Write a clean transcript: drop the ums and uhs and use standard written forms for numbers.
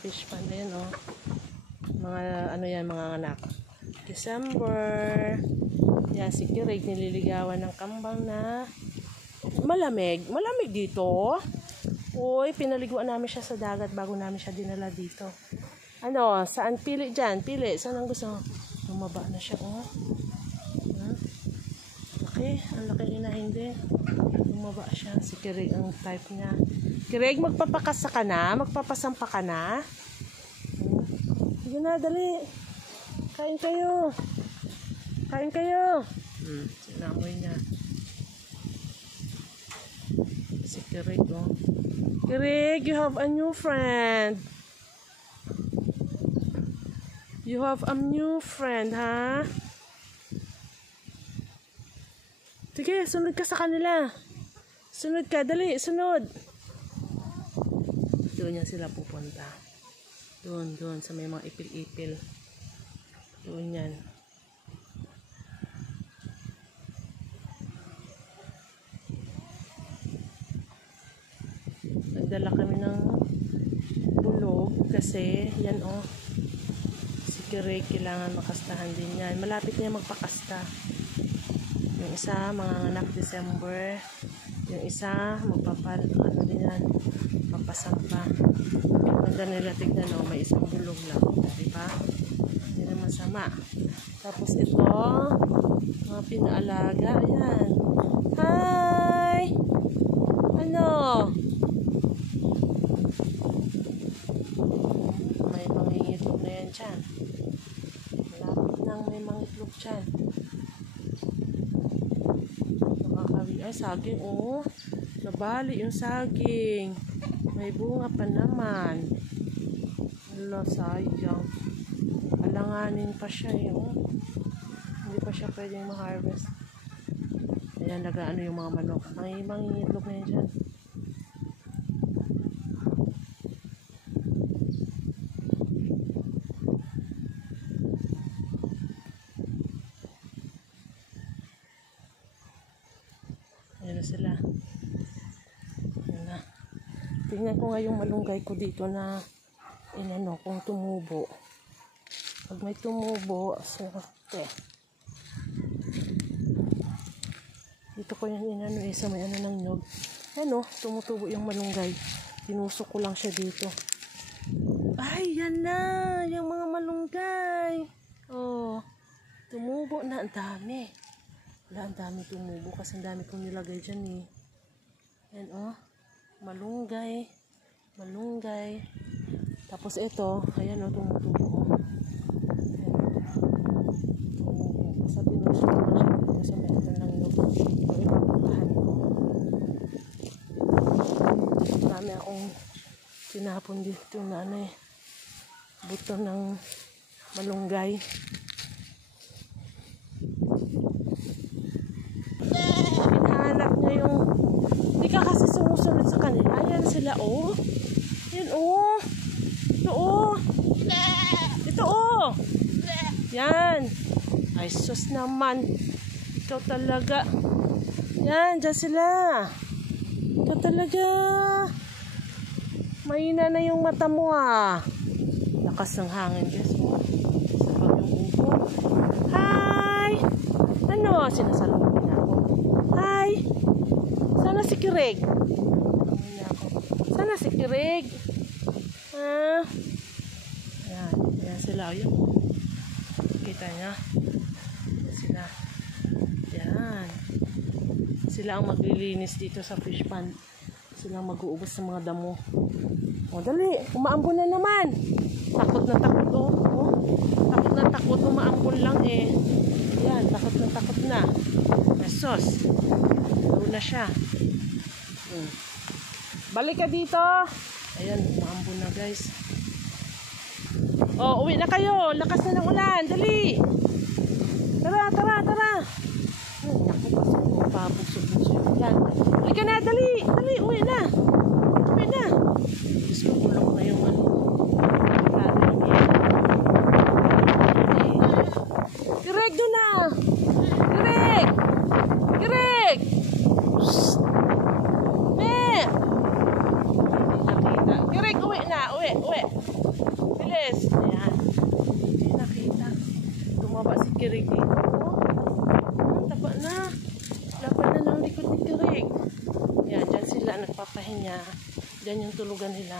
fish pond. Ayan o. Mga ano yan, mga anak. December. Yan, si Kirig nililigawan ng kambang na malamig. Malamig dito. Uy, pinaliguan namin siya sa dagat bago namin siya dinala dito. Ano, saan pili dyan? Pili, saan ang gusto? Lumaba na siya, oh. Laki, ang laki na hindi. Lumaba siya. Si Kirig ang type niya. Kirig, magpapakasa ka na? Magpapasampa ka na? Sige na, dali. Kain kayo. Kain kayo. Sinamoy niya. Si Kirig, oh. Kirig, you have a new friend. You have a new friend, ha? Sige, sunod ka sa kanila. Sunod ka, dali, sunod. Doon yan sila pupunta. Doon, sa may mga ipil-ipil. Doon yan. Nagdala kami ng bulog kasi, yan oh. Si Kirig, kailangan makastahan din yan. Malapit niya magpakasta. Yung isa, mga anak December. Yung isa, ano din yan, papasampa. Ganda nila, tignan o, may isang bulog lang. Diba? Hindi naman sama. Tapos ito, mga pinaalaga. Ayan. Hi! Ano? May mangingitlog na yan dyan. Malapit nang may mangitlog dyan. Ay, saging, oh. Nabali yung saging. May bunga pa naman. Wala, sayang. Alanganin pa siya, oh. Hindi pa siya pwedeng ma-harvest. Ayan, nag-ano yung mga manok. May mangingitlog na yan dyan. Ayan sila. Ayan na. Tingnan ko nga yung malunggay ko dito na inano, kung tumubo. Pag may tumubo, swerte. Dito ko yung inano sa may ano ng nyog. Ayan o, tumutubo yung malunggay. Tinusok ko lang siya dito. Ay, yan na! Yung mga malunggay. Oh, tumubo na. Ang dami. Wala, ang dami tumubo kasi ang dami kong nilagay dyan eh. Yan oh. Malunggay. Malunggay. Tapos ito, ayan oh, tumutubo oh. Tumubo. Basta pinusok ko siya dito sa may ito ng loob. Yung ipapuntahan ko. Dami akong tinapon dito na ano eh. Buto ng malunggay. Hinahanap niya yung hindi ka kasi sumusunod sa kanila. Ayan sila oh. Yan oh. Ito oh. Ito oh. Yan. Ay sus naman. Ikaw talaga. Yan, dyan sila. Ikaw talaga. Mahina na yung mata mo ah. Lakas ng hangin guys mo. Sa bagong upo. Hi! Ano? Sinasalubong niya ako. Hi! Sana si Kirig. Sana si Kirig. Ha? Ayan. Ayan sila. Ayan. Kita niya. Ayan sila. Ayan. Sila ang maglilinis dito sa fish pond. Sila ang mag-uubos sa mga damo. O dali. Umaambon na naman. Takot na takot oh. Oh. Takot na takot. Umaambon lang eh. Ayan. Takot na takot na. Esos. Doon na siya. Balik ka dito. Ayan, umaambon na guys. Oh, uwi na kayo. Lakas na ng ulan. Dali. Tara, tara, tara. Ay, naku, pabusog-busog. Yan. Uwi ka na, dali. Dali, uwi na. Uwi na. Diyos ko, ulok na yung ano. Kirig doon na. Kirig. Kirig. Kirig, uwi na. Uwi, uwi. Bilis! Ayan. Hindi nakita. Tumaba si Kirig dito. Taba na. Laban na ng likod ni Kirig. Ayan, dyan sila nagpapahinga. Dyan yung tulugan nila.